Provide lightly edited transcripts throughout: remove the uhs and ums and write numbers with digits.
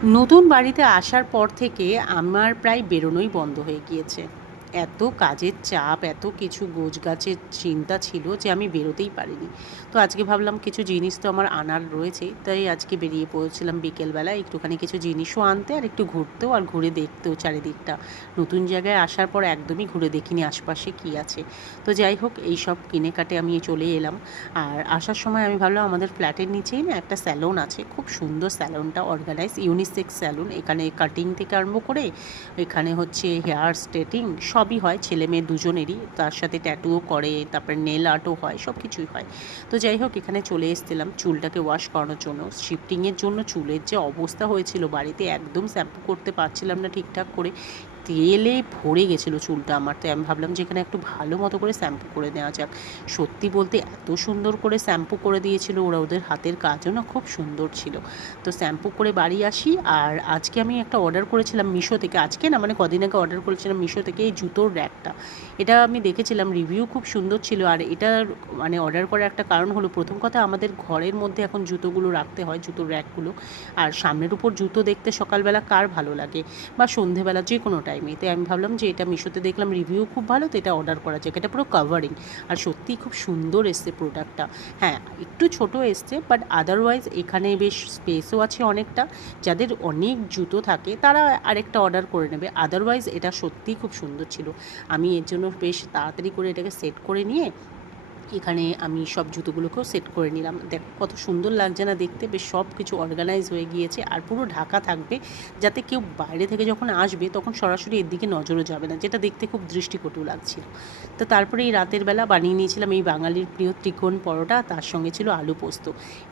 নতুন বাড়িতে আসার পর থেকে আমার প্রায় বেরোনোই বন্ধ হয়ে গিয়েছে। এত কাজের চাপ, এত কিছু গোছগাছের চিন্তা ছিল যে আমি বেরোতেই পারিনি। তো আজকে ভাবলাম কিছু জিনিস তো আমার আনার রয়েছে, তাই আজকে বেরিয়ে পড়েছিলাম বিকেলবেলা একটুখানি কিছু জিনিসও আনতে আর একটু ঘুরতেও আর ঘুরে দেখতেও চারিদিকটা। নতুন জায়গায় আসার পর একদমই ঘুরে দেখিনি আশপাশে কী আছে। তো যাই হোক, এই সব কিনে কাটে আমি চলে এলাম। আর আসার সময় আমি ভাবলাম আমাদের ফ্ল্যাটের নিচেই না একটা স্যালন আছে, খুব সুন্দর স্যালনটা, অর্গানাইজ ইউনিসেক্স স্যালুন। এখানে কাটিং থেকে আরম্ভ করে এখানে হচ্ছে হেয়ার স্ট্রেটিং সবই হয়, ছেলে মেয়ে দুজনেরই, তার সাথে ট্যাটুও করে, তারপরে নেল আর্টও হয়, সব কিছুই হয়। তো যাই হোক, এখানে চলে এসেছিলাম চুলটাকে ওয়াশ করানোর জন্য। শিফটিংয়ের জন্য চুলের যে অবস্থা হয়েছিল বাড়িতে, একদম শ্যাম্পু করতে পারছিলাম না ঠিকঠাক করে, তেলে ভরে গেছিলো চুলটা আমার। তাই আমি ভাবলাম যে এখানে একটু ভালো মতো করে শ্যাম্পু করে নেওয়া যাক। সত্যি বলতে এত সুন্দর করে শ্যাম্পু করে দিয়েছিল ওরা, ওদের হাতের কাজও না খুব সুন্দর ছিল। তো শ্যাম্পু করে বাড়ি আসি। আর আজকে আমি একটা অর্ডার করেছিলাম মিশো থেকে, আজকে না মানে কদিন আগে অর্ডার করেছিলাম মিশো থেকে এই জুতোর র্যাকটা। এটা আমি দেখেছিলাম, রিভিউ খুব সুন্দর ছিল। আর এটার মানে অর্ডার করার একটা কারণ হলো, প্রথম কথা আমাদের ঘরের মধ্যে এখন জুতোগুলো রাখতে হয়, জুতোর র্যাকগুলো। আর সামনের উপর জুতো দেখতে সকালবেলা কার ভালো লাগে, বা সন্ধেবেলা যে কোনো টাইমে। তাই আমি ভাবলাম যে এটা মিশোতে দেখলাম রিভিউ খুব ভালো, তো এটা অর্ডার করা যাক। এটা পুরো কাভারিং, আর সত্যিই খুব সুন্দর এসছে প্রোডাক্টটা। হ্যাঁ, একটু ছোটো এসছে, বাট আদারওয়াইজ এখানে বেশ স্পেসও আছে অনেকটা। যাদের অনেক জুতো থাকে তারা আরেকটা অর্ডার করে নেবে, আদারওয়াইজ এটা সত্যিই খুব সুন্দর ছিল। আমি এর জন্য বেশ তাড়াতাড়ি করে এটাকে সেট করে নিয়ে এখানে আমি সব জুতোগুলোকেও সেট করে নিলাম। দেখো কত সুন্দর লাগছে না দেখতে, বেশ সব কিছু অর্গানাইজ হয়ে গিয়েছে। আর পুরো ঢাকা থাকবে, যাতে কেউ বাইরে থেকে যখন আসবে তখন সরাসরি এর দিকে নজরও যাবে না, যেটা দেখতে খুব দৃষ্টিকটু লাগছিল। তো তারপরে এই রাতের বেলা বানিয়ে নিয়েছিলাম এই বাঙালির প্রিয় ত্রিকোণ পরোটা, তার সঙ্গে ছিল আলু পোস্ত।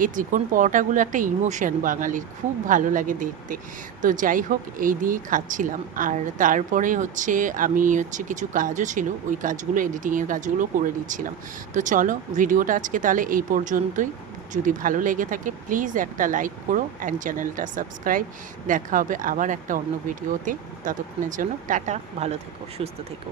এই ত্রিকোণ পরোটাগুলো একটা ইমোশন বাঙালির, খুব ভালো লাগে দেখতে। তো যাই হোক, এই দিয়েই খাচ্ছিলাম। আর তারপরে হচ্ছে আমি কিছু কাজও ছিল, ওই কাজগুলো, এডিটিংয়ের কাজগুলো করে নিচ্ছিলাম। তো চলো, ভিডিওটা আজকে তাহলে এই পর্যন্তই। যদি ভালো লেগে থাকে প্লিজ একটা লাইক করো অ্যান্ড চ্যানেলটা সাবস্ক্রাইব। দেখা হবে আবার একটা অন্য ভিডিওতে। ততক্ষণের জন্য টাটা, ভালো থেকো, সুস্থ থেকো।